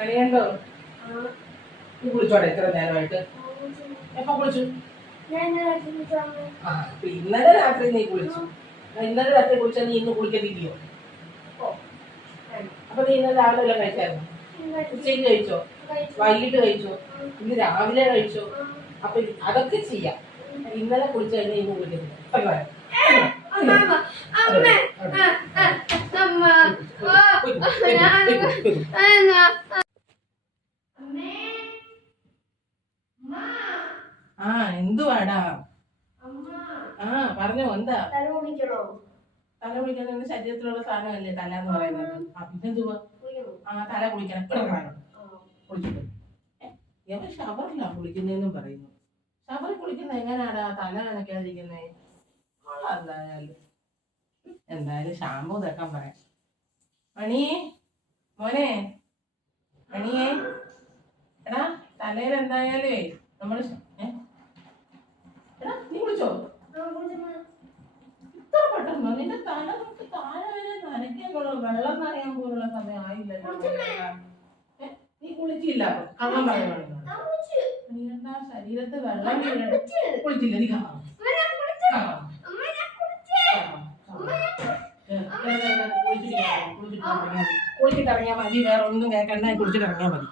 അറിയണ്ടോ? നീ കുളിച്ചോടെ എത്ര നേരമായിട്ട്? എപ്പോ കുളിച്ചു? ഇന്നലെ രാത്രി നീ കുളിച്ചു. ഇന്നലെ രാത്രി കുളിച്ചാൽ നീ ഇന്ന് കുളിക്കത്തില്ലയോ? അപ്പൊ നീ ഇന്നലെ രാവിലെ എല്ലാം കഴിച്ചായിരുന്നു? ഉച്ചയ്ക്ക് കഴിച്ചോ? വൈകിട്ട് കഴിച്ചോ? ഇന്ന് രാവിലെ കഴിച്ചോ? അപ്പൊ അതൊക്കെ ചെയ്യാം. ഇന്നലെ കുളിച്ചു കഴിഞ്ഞാൽ ഇന്ന് കുളിക്കത്തില്ല. ആ എന്തുവാടാ? ആ പറഞ്ഞോ, എന്താ? തല കുളിക്കണം. ശരീരത്തിലുള്ള സാധനമല്ലേ തല എന്ന് പറയുന്നത്. പിന്നെന്തുവാ? ആ തല കുളിക്കണം. കുളിച്ചിട്ട് എവൻ ഷവറിലാ കുളിക്കുന്നതെന്നും പറയുന്നു. ഷവറിൽ കുളിക്കുന്ന എങ്ങനെയാടാ തല നനയ്ക്കാതിരിക്കുന്നേ? എന്തായാലും ഷാമ്പൂ തേക്കാൻ പറയാം. മണി മോനെ, മണിയേ, എടാ തലയിൽ എന്തായാലേ നമ്മള് എടാ നീ കുളിച്ചോ? ഇത്ര പെട്ടെന്നോ? നിന്റെ തല തൊട്ട് താഴെ വരെ നനയ്ക്കാനുള്ള വെള്ളം നനയാൻ പോലുള്ള സമയം ആയില്ലല്ലോ. നീ കുളിച്ചില്ല? കള്ളം പറയണോ? നീ എന്താ ശരീരത്ത് വെള്ളം കുളിച്ചില്ല? നീ കുളിച്ചിട്ടിറങ്ങിയാൽ മതി. വേറെ ഒന്നും കേൾക്കണ്ട, കുളിച്ചിട്ടിറങ്ങിയാൽ മതി.